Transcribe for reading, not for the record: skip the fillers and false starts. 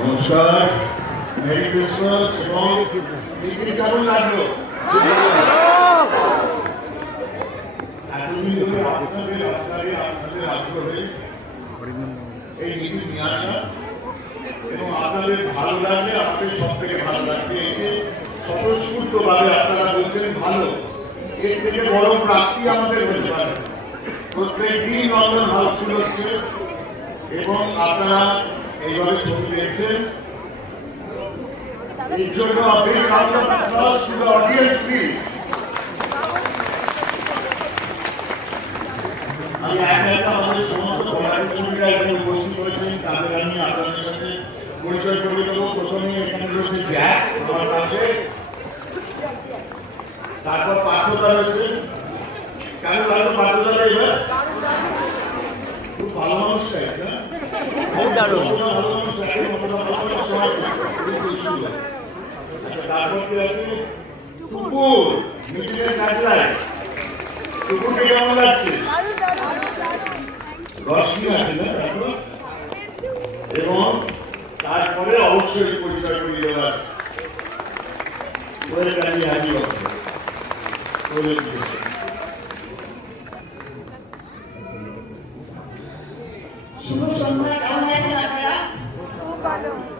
নমস্কার, merry Christmas এবং ঈদ কেমন লাগলো? এতদিন ধরে আপনাদের আগ্রহে এই ঈদ নিয়ে আসা এবং আপনাদের ভালো লাগলে আমাদের সব থেকে ভালো লাগবে। এই যে স্বতঃস্ফূর্তভাবে আপনারা বলছেন ভালো, এর থেকে বড় প্রাপ্তি আমাদের হতে পারে। প্রত্যেক দিন লন্ডন হাউসফুল হচ্ছে এবং আপনারা এইভাবে ছবি দেখছেন। এই জন্য আমি একটা আমাদের সমস্ত কর্মচারীরা এখানে উপস্থিত হয়েছেন, তাদের আমি আপনাদের সাথে পরিচয় করে দেবো। প্রথমে এখানে রয়েছে জ্যাক আমার কাছে, তারপর পাঠ্যতা রয়েছে। কেন লাগলো পাঠ্যতা? এবার খুব ভালো মানুষ চাই না, খুব দারুণ ভালো মানুষ চাই। তারপর কি আছে? টুকুর, মিটিংয়ের স্যাটেলাইট। টুকুরকে কেমন লাগছে? রশ্মি আছে না? এবং তারপরে অবশ্যই পরিচয় করিয়ে দেওয়ার ওয়েলকাম।